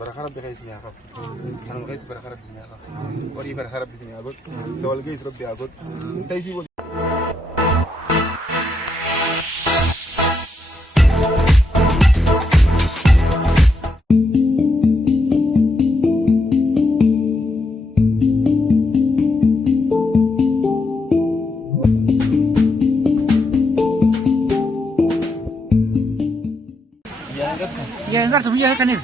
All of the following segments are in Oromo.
برا ربي غيسني أخاف أنا مغيس برا ربي سني أخاف وري برا ربي سني أقول دول غيس ربي أقول تيجي Ya enggak tuh ya kan ini.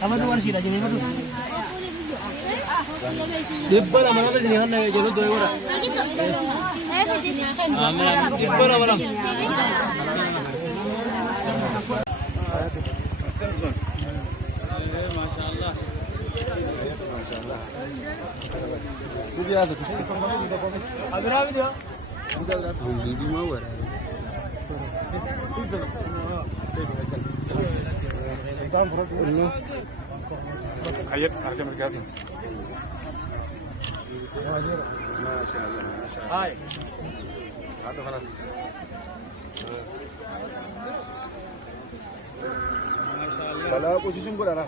Apa tuh warsi lagi nih tuh? Dibala mana tuh nih kan jadi dua orang. Dibala mana? Masyaallah. Masyaallah. Dia ada tuh. Ada video. Di mau ada. خيط حركة مركاتي ما شاء الله ما شاء الله هاي هذا خلاص ما شاء الله ولا بوزيشن كده أنا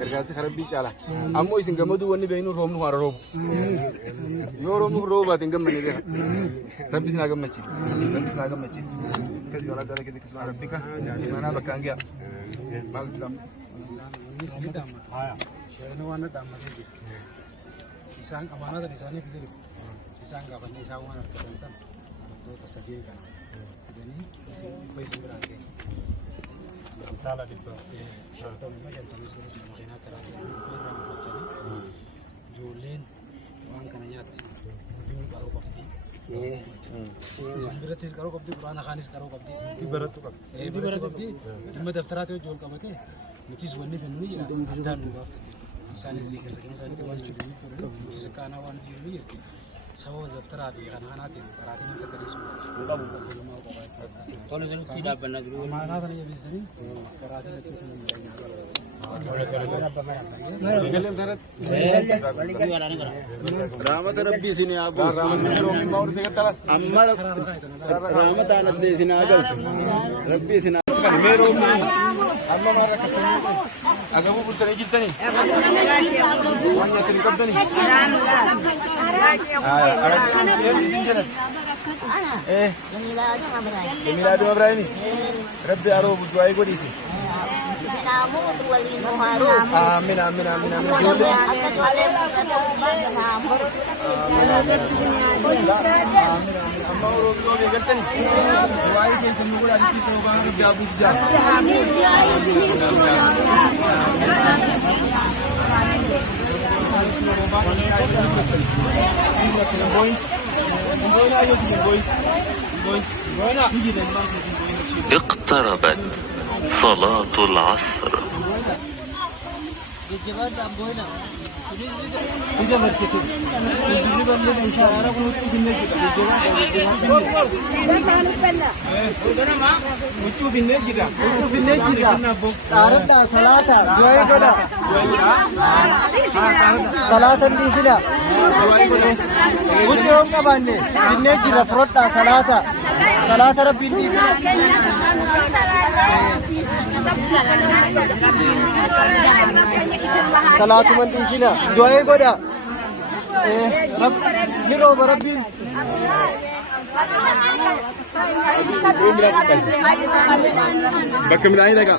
kerjaan sekarang bicara, amo isin gamu tu wani beinu rom nuara rob, yo rom nuara rob ating gamu ni deh, tapi sinagam macis, kasi orang ada lagi kisah Arab tika, di mana bakal dia, bal dalam, Shayna wana damma take isaan amaanada isaanii fidiri isaan gaafannee isaan waan argatan san wantoota sadii kana fidanii isin biraate salah dibba, shantamii shantamii suuraa makiinaa karaa irraa buufatanii ijoolleen waan kana nyaatti guddinni qaroo qabdi. Birattis qaroo qabdi, quraana kaanis qaroo qabdi. Bibaratu qabdi. Dhimma daftaraatti hojii ol qabatee nutis wanni fennuu jira addaan nu baafta. Isaanis deeggarsa kenna isaaniitti waan jechuudha. Nutis akkaanaa waan jiru jirti. Sababa daftaraa fi kana kanaatiin karaatiin akka qabeessu qabu qulqullummaa qaba. Tole nuti dhaabbannaa jiru. Amaanaa kana jabeessanii karaatiin akka itti رحمة ربي سني أقول أما رحمة أنا سني أقول ربي سني أما ما ركبتني أجابو بلتني جبتني وانا تركبتني ميلاد ما برايني ربي أروح بدواي قولي آمين آمين آمين آمين أما أروح بدواي قلتني دواي كيس نقول على كيس روبان جابوس جاب اقتربت صلاة العصر. Salatu man din sila. Doa ko da. Rab hiro barabbin. Bakka midhaanii dhagaa.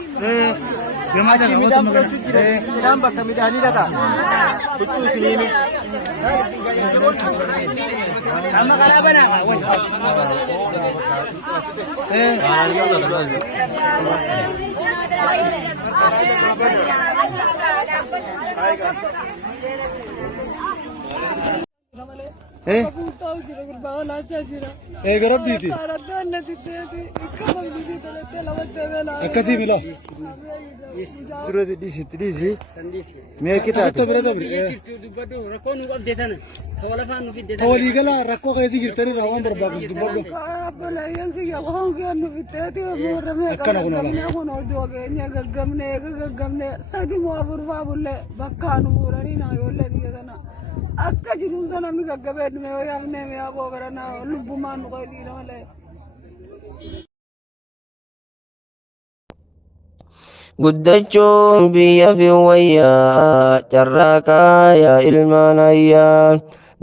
Achi midhaan fudhachuu jira. Midhaan bakka midhaanii dhagaa. Huccuu isiniini. Amma karaa banaa. Garab diti. Akkasi bilo. Dura disi. Me kita. Tawali gala rakko kaisi girtani rawan berbagus dubbo. Akkana kuna. Akka jiruun sana mi gaggabeedhume yoo yaafnee mi'aa boobarana lubbumaan nu qoydiidha malee. guddachuun biyya fi wayyaa carraaqaa yaa ilmaan hayyaa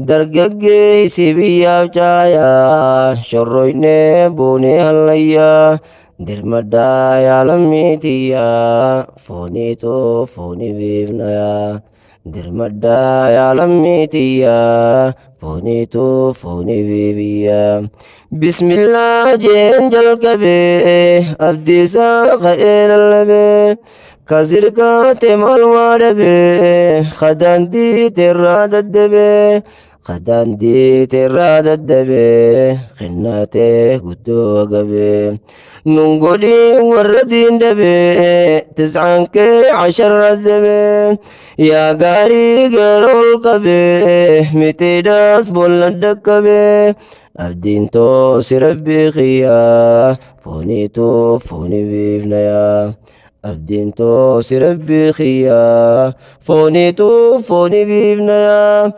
dargaggeessi biyyaaf caayaa shorroynee boonee hallayyaa dirmaddaa yaa lammiitiyyaa fooniitoo fooni beefnayaa dirmaddaa yaa lammiitiyyaa fooniitoo fooni beefiyyaa bismillah jeen jalqabee abdiisaa ka'ee lallabee kasirkaate maal waa dhabee kadaandii teerraa daddabee kadaandii teerraa daddabee kennaatee guddoo agabee nun godhin warra diin dhabee tiscaan kee casharra zabee yaa gaarii geerol qabee mitiidhaas bollan dhaqqabee abdiin toosi rabbii kiyyaa fooniituu fooni beefnayaa abdiin toosi rabbii kiyyaa fooniituu fooni beefnayaa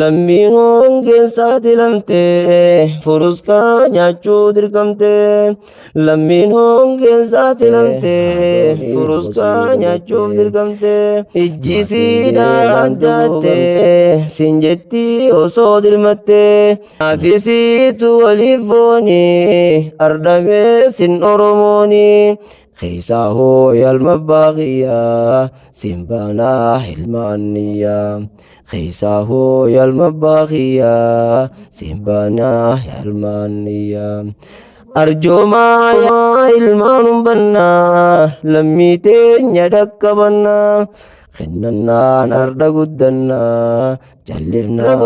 lammiin hongeen saaxilamtee furuskaa nyaachuu dirqamtee lammiin hongeen saaxilamtee furuskaa nyaachuuf dirqamtee ijjisiidhaan addaattee sin jettii osoo dirmattee afisiitu waliif foonii ardhamee sin oromoonii keessaa hooyal mabbaaqiyaa sin baanaa hilmaaniyyaa keessaa hooyal mabbaaqiyaa sin baanaa hilmaaniyyaa arjoomaa ilmaanum bannaa lammii teenya dhaqqabannaa kennannaan arda guddannaa jallifnaa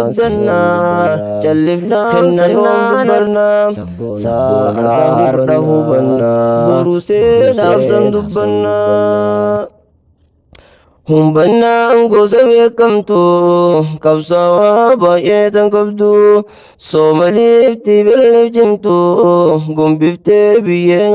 kennannaan sabboonaa arda hubannaa buruseenaaf san dubbannaa humbannaan gosa beekamtu qabsaawaa baay'ee tan qabdu soomaliifti belleef cimtu gombiftee biyyee